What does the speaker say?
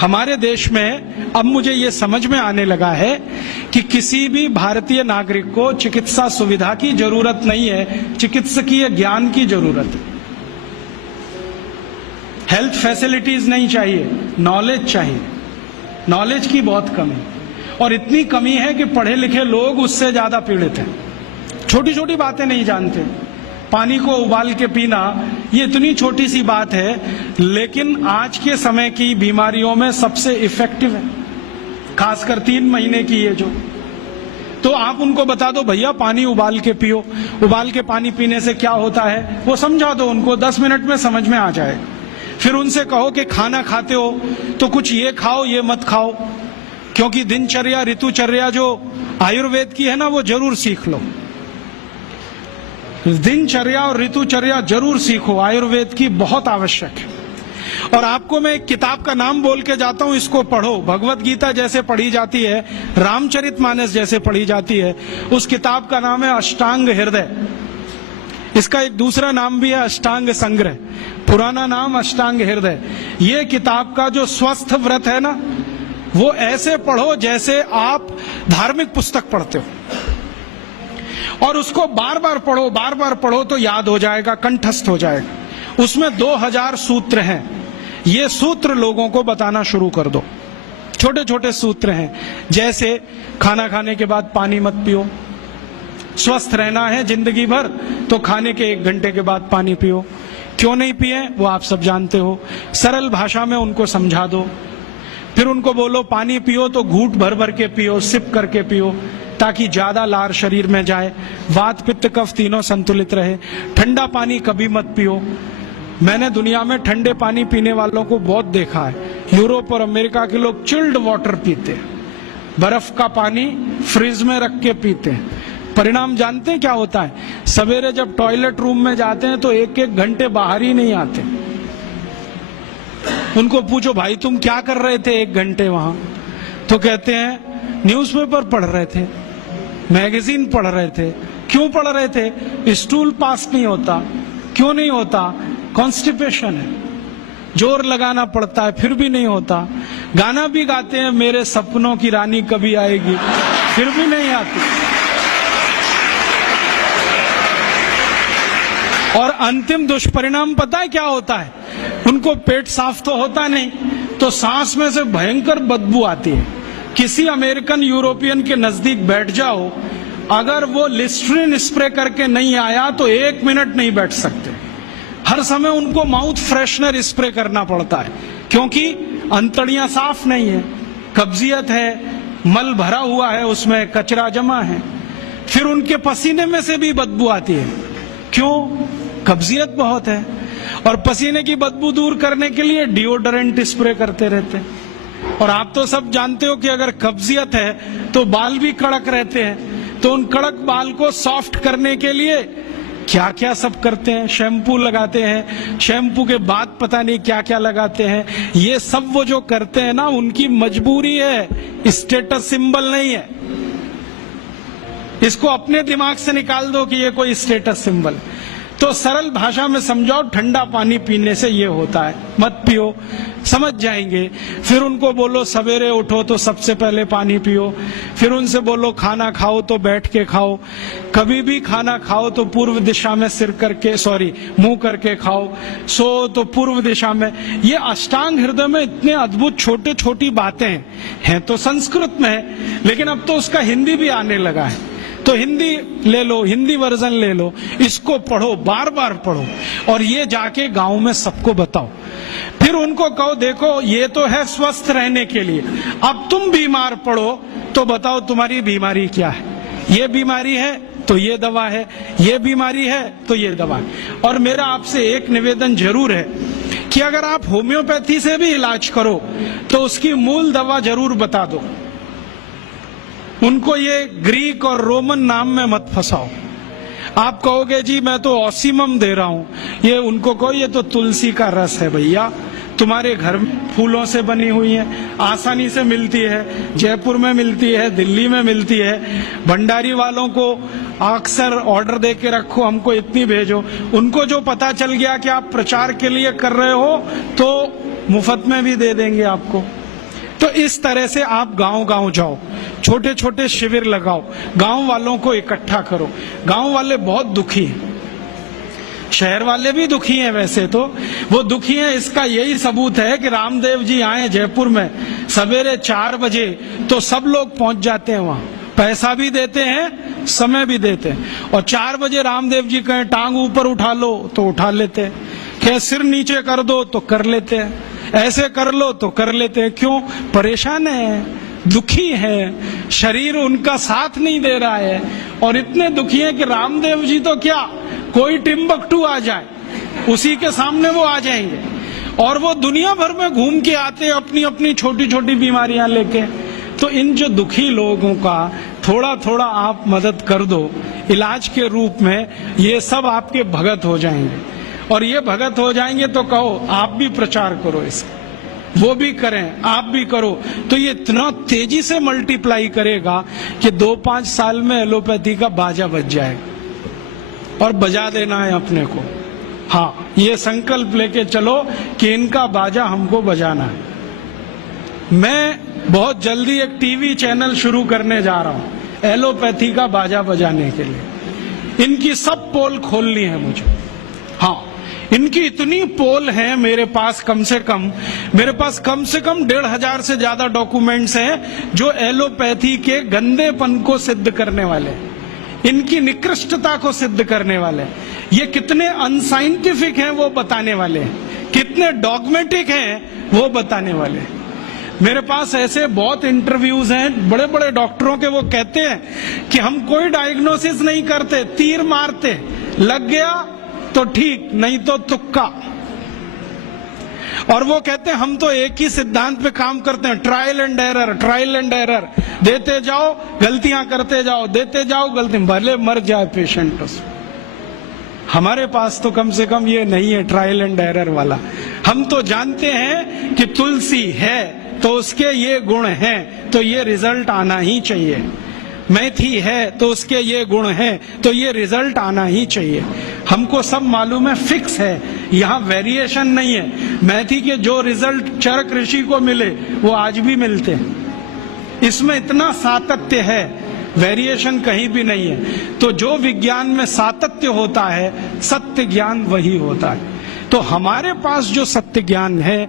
हमारे देश में अब मुझे ये समझ में आने लगा है कि किसी भी भारतीय नागरिक को चिकित्सा सुविधा की जरूरत नहीं है, चिकित्सकीय ज्ञान की जरूरत है। हेल्थ फैसिलिटीज नहीं चाहिए, नॉलेज चाहिए। नॉलेज की बहुत कमी, और इतनी कमी है कि पढ़े लिखे लोग उससे ज्यादा पीड़ित हैं। छोटी छोटी बातें नहीं जानते। पानी को उबाल के पीना ये इतनी छोटी सी बात है, लेकिन आज के समय की बीमारियों में सबसे इफेक्टिव है, खासकर 3 महीने की ये जो। तो आप उनको बता दो भैया पानी उबाल के पियो, उबाल के पानी पीने से क्या होता है वो समझा दो उनको, 10 मिनट में समझ में आ जाए। फिर उनसे कहो कि खाना खाते हो तो कुछ ये खाओ ये मत खाओ, क्योंकि दिनचर्या ऋतुचर्या जो आयुर्वेद की है ना वो जरूर सीख लो। दिनचर्या और ऋतुचर्या जरूर सीखो, आयुर्वेद की बहुत आवश्यक है। और आपको मैं एक किताब का नाम बोल के जाता हूं, इसको पढ़ो। भगवत गीता जैसे पढ़ी जाती है, रामचरितमानस जैसे पढ़ी जाती है, उस किताब का नाम है अष्टांग हृदय। इसका एक दूसरा नाम भी है अष्टांग संग्रह, पुराना नाम अष्टांग हृदय। ये किताब का जो स्वस्थ व्रत है ना, वो ऐसे पढ़ो जैसे आप धार्मिक पुस्तक पढ़ते हो, और उसको बार बार पढ़ो तो याद हो जाएगा, कंठस्थ हो जाएगा। उसमें 2000 सूत्र हैं। ये सूत्र लोगों को बताना शुरू कर दो। छोटे छोटे सूत्र हैं, जैसे खाना खाने के बाद पानी मत पियो, स्वस्थ रहना है जिंदगी भर तो खाने के 1 घंटे के बाद पानी पियो। क्यों नहीं पिए वो आप सब जानते हो, सरल भाषा में उनको समझा दो। फिर उनको बोलो पानी पियो तो घूंट भर भर के पियो, सिप करके पियो, ताकि ज्यादा लार शरीर में जाए, वात पित्त कफ तीनों संतुलित रहे। ठंडा पानी कभी मत पियो। मैंने दुनिया में ठंडे पानी पीने वालों को बहुत देखा है। यूरोप और अमेरिका के लोग चिल्ड वाटर पीते हैं, बर्फ का पानी फ्रिज में रख के पीते हैं। परिणाम जानते हैं क्या होता है? सवेरे जब टॉयलेट रूम में जाते हैं तो 1-1 घंटे बाहर ही नहीं आते। उनको पूछो भाई तुम क्या कर रहे थे 1 घंटे वहां? तो कहते हैं न्यूज़पेपर पढ़ रहे थे, मैगजीन पढ़ रहे थे। क्यों पढ़ रहे थे? स्टूल पास नहीं होता। क्यों नहीं होता? कॉन्स्टिपेशन है, जोर लगाना पड़ता है फिर भी नहीं होता। गाना भी गाते हैं मेरे सपनों की रानी कभी आएगी, फिर भी नहीं आती। और अंतिम दुष्परिणाम पता है क्या होता है? उनको पेट साफ तो होता नहीं, तो सांस में से भयंकर बदबू आती है। किसी अमेरिकन यूरोपियन के नजदीक बैठ जाओ, अगर वो लिस्ट्रीन स्प्रे करके नहीं आया तो 1 मिनट नहीं बैठ सकते। हर समय उनको माउथ फ्रेशनर स्प्रे करना पड़ता है, क्योंकि अंतड़ियां साफ नहीं है, कब्जियत है, मल भरा हुआ है, उसमें कचरा जमा है। फिर उनके पसीने में से भी बदबू आती है। क्यों? कब्जियत बहुत है। और पसीने की बदबू दूर करने के लिए डिओडोरेंट स्प्रे करते रहते हैं। और आप तो सब जानते हो कि अगर कब्जियत है तो बाल भी कड़क रहते हैं, तो उन कड़क बाल को सॉफ्ट करने के लिए क्या क्या सब करते हैं। शैम्पू लगाते हैं, शैम्पू के बाद पता नहीं क्या क्या लगाते हैं। ये सब वो जो करते हैं ना, उनकी मजबूरी है, स्टेटस सिंबल नहीं है। इसको अपने दिमाग से निकाल दो कि ये कोई स्टेटस सिंबल। तो सरल भाषा में समझाओ, ठंडा पानी पीने से ये होता है, मत पियो, समझ जाएंगे। फिर उनको बोलो सवेरे उठो तो सबसे पहले पानी पियो। फिर उनसे बोलो खाना खाओ तो बैठ के खाओ, कभी भी खाना खाओ तो पूर्व दिशा में मुंह करके खाओ, सो तो पूर्व दिशा में। ये अष्टांग हृदय में इतने अद्भुत छोटे छोटी बातें हैं तो संस्कृत में है, लेकिन अब तो उसका हिंदी भी आने लगा है। तो हिंदी ले लो, हिंदी वर्जन ले लो, इसको पढ़ो, बार बार पढ़ो, और ये जाके गांव में सबको बताओ। फिर उनको कहो देखो ये तो है स्वस्थ रहने के लिए, अब तुम बीमार पड़ो तो बताओ तुम्हारी बीमारी क्या है। ये बीमारी है तो ये दवा है, ये बीमारी है तो ये दवा है। और मेरा आपसे एक निवेदन जरूर है कि अगर आप होम्योपैथी से भी इलाज करो तो उसकी मूल दवा जरूर बता दो। उनको ये ग्रीक और रोमन नाम में मत फंसाओ। आप कहोगे जी मैं तो ऑसिमम दे रहा हूं, ये उनको कहो ये तो तुलसी का रस है भैया, तुम्हारे घर में फूलों से बनी हुई है, आसानी से मिलती है, जयपुर में मिलती है, दिल्ली में मिलती है। भंडारी वालों को अक्सर ऑर्डर दे के रखो, हमको इतनी भेजो। उनको जो पता चल गया कि आप प्रचार के लिए कर रहे हो तो मुफ्त में भी दे देंगे आपको। तो इस तरह से आप गांव गांव जाओ, छोटे छोटे शिविर लगाओ, गांव वालों को इकट्ठा करो। गांव वाले बहुत दुखी हैं, शहर वाले भी दुखी हैं, वैसे तो वो दुखी हैं। इसका यही सबूत है कि रामदेव जी आए जयपुर में सवेरे 4 बजे तो सब लोग पहुंच जाते हैं वहां, पैसा भी देते हैं, समय भी देते हैं। और 4 बजे रामदेव जी कहें टांग ऊपर उठा लो तो उठा लेते हैं, कहें सिर नीचे कर दो तो कर लेते हैं, ऐसे कर लो तो कर लेते हैं। क्यों? परेशान है, दुखी है, शरीर उनका साथ नहीं दे रहा है। और इतने दुखी है कि रामदेव जी तो क्या, कोई टिम्बकटू आ जाए उसी के सामने वो आ जाएंगे। और वो दुनिया भर में घूम के आते हैं अपनी अपनी छोटी छोटी बीमारियां लेके। तो इन जो दुखी लोगों का थोड़ा थोड़ा आप मदद कर दो इलाज के रूप में, ये सब आपके भगत हो जाएंगे। और ये भगत हो जाएंगे तो कहो आप भी प्रचार करो इसका, वो भी करें, आप भी करो, तो ये इतना तेजी से मल्टीप्लाई करेगा कि 2-5 साल में एलोपैथी का बाजा बज जाएगा। और बजा देना है अपने को। हाँ, ये संकल्प लेके चलो कि इनका बाजा हमको बजाना है। मैं बहुत जल्दी एक टीवी चैनल शुरू करने जा रहा हूं एलोपैथी का बाजा बजाने के लिए। इनकी सब पोल खोलनी है मुझे। हाँ, इनकी इतनी पोल है मेरे पास, कम से कम 1,500 से ज्यादा डॉक्यूमेंट्स हैं जो एलोपैथी के गंदेपन को सिद्ध करने वाले, इनकी निकृष्टता को सिद्ध करने वाले, ये कितने अनसाइंटिफिक हैं वो बताने वाले, कितने डॉगमेटिक हैं वो बताने वाले। मेरे पास ऐसे बहुत इंटरव्यूज हैं बड़े बड़े डॉक्टरों के, वो कहते हैं कि हम कोई डायग्नोसिस नहीं करते, तीर मारते, लग गया तो ठीक, नहीं तो तुक्का। और वो कहते हैं हम तो एक ही सिद्धांत पे काम करते हैं, trial and error, trial and error, देते जाओ गलतियां करते जाओ, देते जाओ गलती, भले मर जाए पेशेंट उसमें। हमारे पास तो कम से कम ये नहीं है ट्रायल एंड एरर वाला। हम तो जानते हैं कि तुलसी है तो उसके ये गुण हैं तो ये रिजल्ट आना ही चाहिए, मेथी है तो उसके ये गुण हैं तो ये रिजल्ट आना ही चाहिए। हमको सब मालूम है, फिक्स है, यहाँ वेरिएशन नहीं है। मेथी के जो रिजल्ट चरक ऋषि को मिले वो आज भी मिलते हैं। इसमें इतना सातत्य है, वेरिएशन कहीं भी नहीं है। तो जो विज्ञान में सातत्य होता है, सत्य ज्ञान वही होता है। तो हमारे पास जो सत्य ज्ञान है